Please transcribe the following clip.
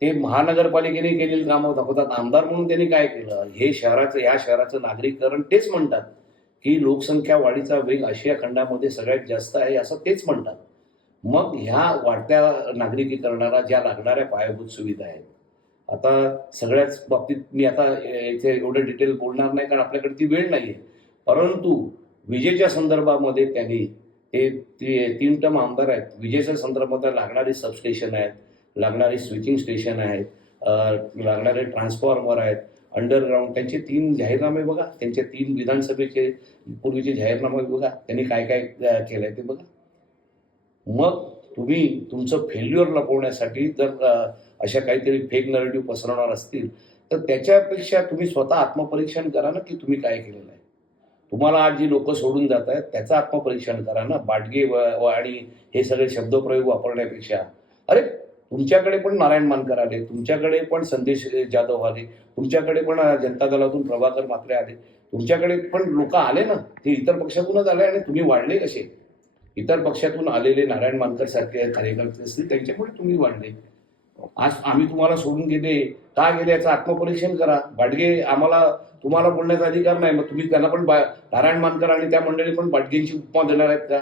ते महानगरपालिकेने केलेली कामं दाखवतात. आमदार म्हणून त्यांनी काय केलं? हे या शहराचं नागरीकरण तेच म्हणतात की लोकसंख्या वाढीचा वेग आशिया खंडामध्ये सगळ्यात जास्त आहे असं तेच म्हणतात. मग ह्या वाढत्या नागरिकीकरणाला ज्या लागणाऱ्या पायाभूत सुविधा आहेत, आता सगळ्याच बाबतीत मी आता इथे एवढं डिटेल बोलणार नाही कारण आपल्याकडे ती वेळ नाहीये. परंतु विजेच्या संदर्भामध्ये त्यांनी ते 3 टर्म आमदार आहेत. विजेच्या संदर्भात लागणारी सबस्टेशन आहेत, लागणारी स्विचिंग स्टेशन आहेत, लागणारे ट्रान्सफॉर्मर आहेत, अंडरग्राऊंड त्यांचे 3 जाहीरनामे बघा. त्यांचे 3 विधानसभेचे पूर्वीचे जाहीरनामे बघा. त्यांनी काय काय केलंय ते बघा. मग तुम्ही तुमचं फेल्युअर लपवण्यासाठी जर अशा काहीतरी फेक नरेटिव्ह पसरवणार असतील तर त्याच्यापेक्षा तुम्ही स्वतः आत्मपरीक्षण करा ना की तुम्ही काय केलेलं आहे. तुम्हाला आज जी लोक सोडून जात आहेत त्याचं आत्मपरीक्षण करा ना. बाटगे आणि हे सगळे शब्दप्रयोग वापरण्यापेक्षा अरे तुमच्याकडे पण नारायण मानकर आले, तुमच्याकडे पण संदेश जाधव आले, तुमच्याकडे पण जनता दलातून प्रभाकर म्हात्रे आले, तुमच्याकडे पण लोक आले ना. ते इतर पक्षातूनच आले आणि तुम्ही वाढले कसे? इतर पक्षातून आलेले नारायण मानकर सारखे कार्यकर्ते असतील त्यांच्यामुळे तुम्ही वाढले. आज आम्ही तुम्हाला सोडून गेले का गेले याचं आत्मपरीक्षण करा. बाटगे आम्हाला तुम्हाला बोलण्याचा अधिकार नाही, मग तुम्ही त्यांना पण नारायण मानकर आणि त्या मंडळी पण बाटगेंची उपमा देणार आहेत का?